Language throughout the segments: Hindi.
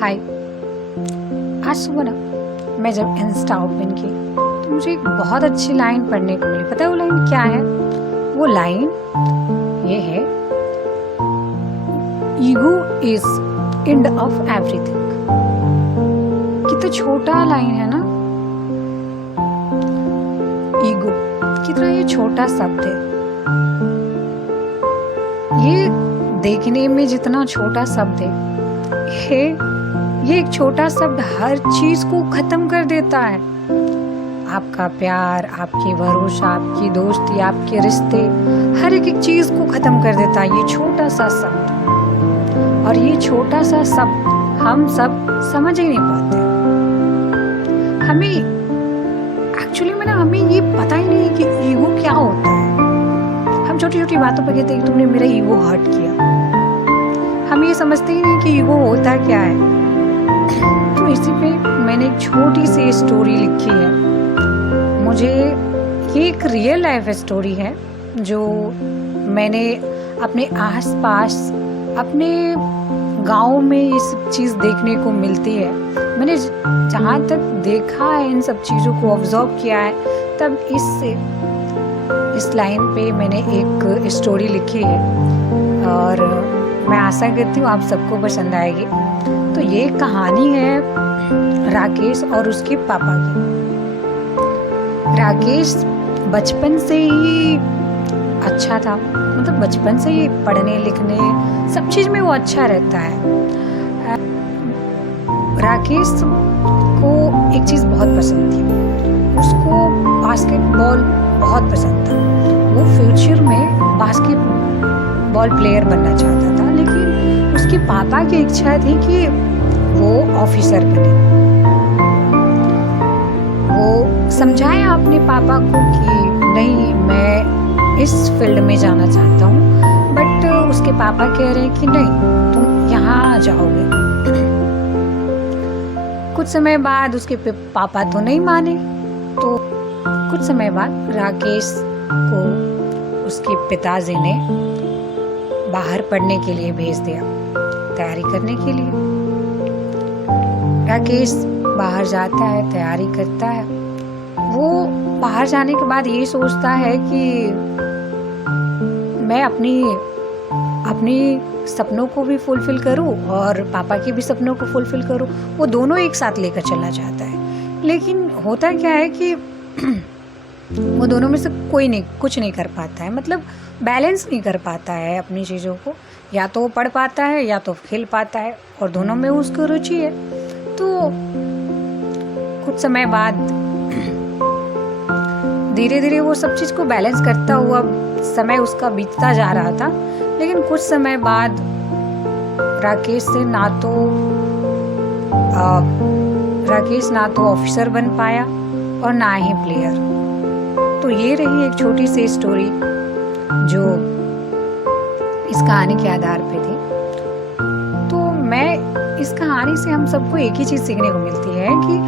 हाय। आज सुबह ना मैं जब इंस्टा ओपन की तो मुझे एक बहुत अच्छी लाइन पढ़ने को मिली। पता है वो लाइन क्या है? वो लाइन ये है, ego is end of everything. कितना छोटा लाइन है ना, ईगो कितना ये छोटा शब्द है। ये देखने में जितना छोटा शब्द है, ये एक छोटा शब्द हर चीज को खत्म कर देता है। आपका प्यार, आपकी भरोसा, आपकी दोस्ती, आपके रिश्ते, हर एक चीज को खत्म कर देता है ये छोटा सा शब्द। और ये छोटा सा शब्द हम सब समझ ही नहीं पाते। हमें एक्चुअली में ना हमें ये पता ही नहीं कि ईगो क्या होता है। हम छोटी छोटी बातों पर कहते हैं कि तुमने मेरा ईगो हर्ट किया। हम ये समझते ही नहीं कि ईगो होता क्या है। तो इसी पे मैंने एक छोटी सी स्टोरी लिखी है। मुझे ये एक रियल लाइफ स्टोरी है जो मैंने अपने आसपास अपने गांव में ये सब चीज़ देखने को मिलती है। मैंने जहाँ तक देखा है, इन सब चीज़ों को ऑब्जर्व किया है, तब इस लाइन पे मैंने एक स्टोरी लिखी है और मैं आशा करती हूँ आप सबको पसंद आएगी। तो ये कहानी है राकेश और उसके पापा की। राकेश बचपन से ही अच्छा था, मतलब बचपन से ही पढ़ने लिखने सब चीज में वो अच्छा रहता है। राकेश को एक चीज बहुत पसंद थी, उसको बास्केटबॉल बहुत पसंद था। वो फ्यूचर में बास्केटबॉल प्लेयर बनना चाहता था, लेकिन उसके पापा की इच्छा थी कि वो ऑफिसर बने। वो समझाया अपने पापा को कि नहीं, मैं इस फील्ड में जाना चाहता हूँ, बट उसके पापा कह रहे हैं कि नहीं, तुम यहाँ जाओगे। कुछ समय बाद उसके पापा तो नहीं माने, तो कुछ समय बाद राकेश को उसके पिताजी ने बाहर पढ़ने के लिए भेज दिया, तैयारी करने के लिए। राकेश बाहर जाता है, तैयारी करता है। वो बाहर जाने के बाद ये सोचता है कि मैं अपनी सपनों को भी फुलफिल करूं और पापा के भी सपनों को फुलफिल करूं। वो दोनों एक साथ लेकर चलना चाहता है, लेकिन होता क्या है कि वो दोनों में से कुछ नहीं कर पाता है, मतलब बैलेंस नहीं कर पाता है अपनी चीज़ों को। या तो वो पढ़ पाता है या तो खेल पाता है, और दोनों में उसको रुचि है। तो कुछ समय बाद धीरे धीरे वो सब चीज़ को बैलेंस करता हुआ समय उसका बीतता जा रहा था। लेकिन कुछ समय बाद राकेश ना तो ऑफिसर बन पाया और ना ही प्लेयर। तो ये रही एक छोटी सी स्टोरी जो इस कहानी के आधार पे थी। तो इस कहानी से हम सबको एक ही चीज़ सीखने को मिलती है कि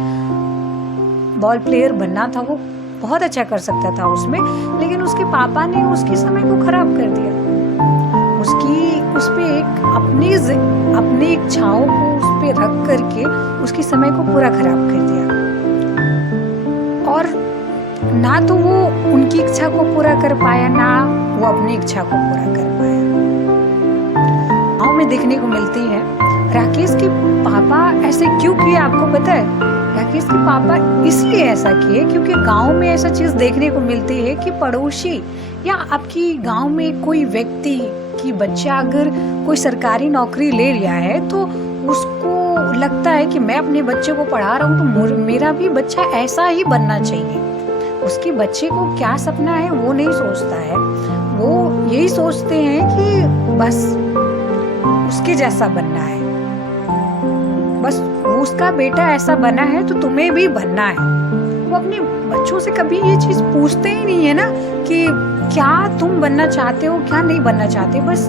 बॉल प्लेयर बनना था, वो बहुत अच्छा कर सकता था उसमें, लेकिन उसके पापा ने उसके समय को खराब कर दिया। उस पे एक अपनी इच्छाओं को उस पे रख करके उसके समय को पूरा खराब कर दिया। और ना तो वो उनकी इच्छा को पूरा कर पाया, ना वो अपनी इच्छा को पूरा कर पाया। गाँव में देखने को मिलती है। राकेश के पापा ऐसे क्यों किए आपको पता है? राकेश के पापा इसलिए ऐसा किए क्योंकि गांव में ऐसा चीज़ देखने को मिलती है कि पड़ोसी या आपकी गांव में कोई व्यक्ति की बच्चा अगर कोई सरकारी नौकरी ले लिया है, तो उसको लगता है कि मैं अपने बच्चे को पढ़ा रहा हूँ तो मेरा भी बच्चा ऐसा ही बनना चाहिए। उसके बच्चे को क्या सपना है वो नहीं सोचता है, वो यही सोचते हैं कि बस उसके जैसा बनना है, बस उसका बेटा ऐसा बना है तो तुम्हें भी बनना है। वो अपने बच्चों से कभी ये चीज़ पूछते ही नहीं है ना कि क्या तुम बनना चाहते हो, क्या नहीं बनना चाहते। बस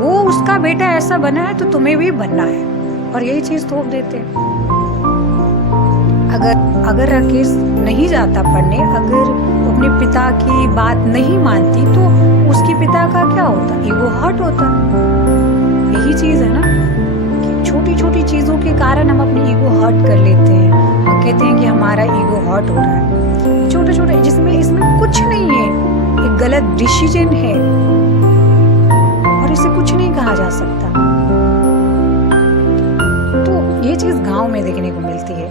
वो उसका बेटा ऐसा बना है तो तुम्हें भी बनना है, और यही चीज़ थोप देते हैं। अगर राकेश नहीं जाता पढ़ने, अगर वो अपने पिता की बात नहीं मानती, तो उसके पिता का क्या होता? ईगो हर्ट होता। यही चीज़ है ना कि छोटी छोटी छोटी चीज़ों के कारण हम अपनी ईगो हर्ट कर लेते हैं और कहते हैं कि हमारा ईगो हर्ट हो रहा है। छोटे छोटे जिसमें इसमें कुछ नहीं है, एक गलत डिसीजन है और इसे कुछ नहीं कहा जा सकता। तो ये चीज़ गांव में देखने को मिलती है।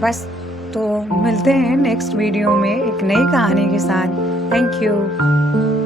बस तो मिलते हैं नेक्स्ट वीडियो में एक नई कहानी के साथ। Thank you.